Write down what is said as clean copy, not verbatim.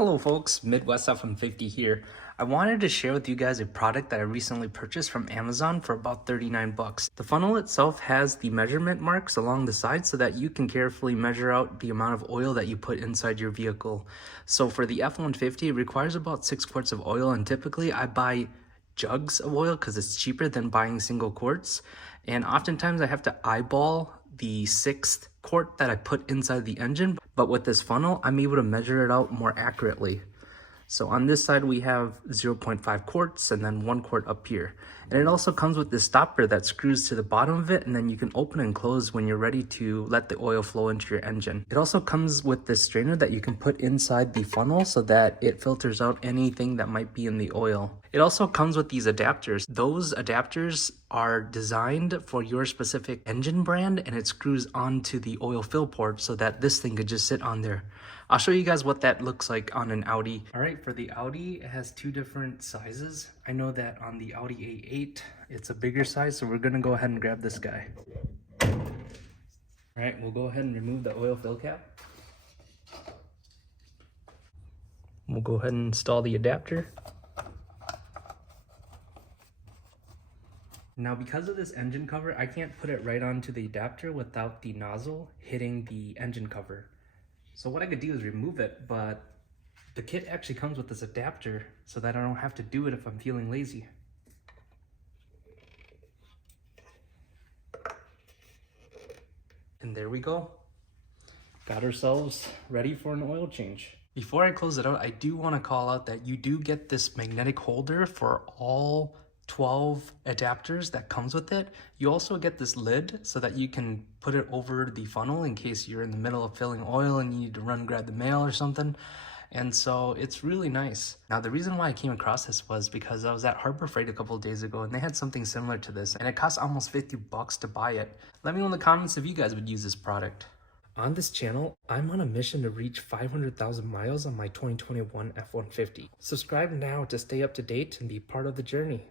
Hello folks, Midwest F-150 here. I wanted to share with you guys a product that I recently purchased from Amazon for about 39 bucks. The funnel itself has the measurement marks along the side so that you can carefully measure out the amount of oil that you put inside your vehicle. So for the F-150, it requires about 6 quarts of oil, and typically I buy jugs of oil because it's cheaper than buying single quarts. And oftentimes I have to eyeball the 6th quart that I put inside the engine, but with this funnel, I'm able to measure it out more accurately. So on this side, we have 0.5 quarts and then 1 quart up here. And it also comes with this stopper that screws to the bottom of it, and then you can open and close when you're ready to let the oil flow into your engine. It also comes with this strainer that you can put inside the funnel so that it filters out anything that might be in the oil. It also comes with these adapters. Those adapters are designed for your specific engine brand, and it screws onto the oil fill port so that this thing could just sit on there. I'll show you guys what that looks like on an Audi. All right, for the Audi, it has 2 different sizes. I know that on the Audi A8, it's a bigger size, so we're gonna go ahead and grab this guy. All right, we'll go ahead and remove the oil fill cap. We'll go ahead and install the adapter. Now, because of this engine cover, I can't put it right onto the adapter without the nozzle hitting the engine cover. So what I could do is remove it, but the kit actually comes with this adapter so that I don't have to do it if I'm feeling lazy. And there we go. Got ourselves ready for an oil change. Before I close it out, I do want to call out that you do get this magnetic holder for all 12 adapters that comes with it. You also get this lid so that you can put it over the funnel in case you're in the middle of filling oil and you need to run grab the mail or something. And so it's really nice. Now, the reason why I came across this was because I was at Harbor Freight a couple of days ago and they had something similar to this, and it cost almost 50 bucks to buy it. Let me know in the comments if you guys would use this product. On this channel, I'm on a mission to reach 500,000 miles on my 2021 F-150. Subscribe now to stay up to date and be part of the journey.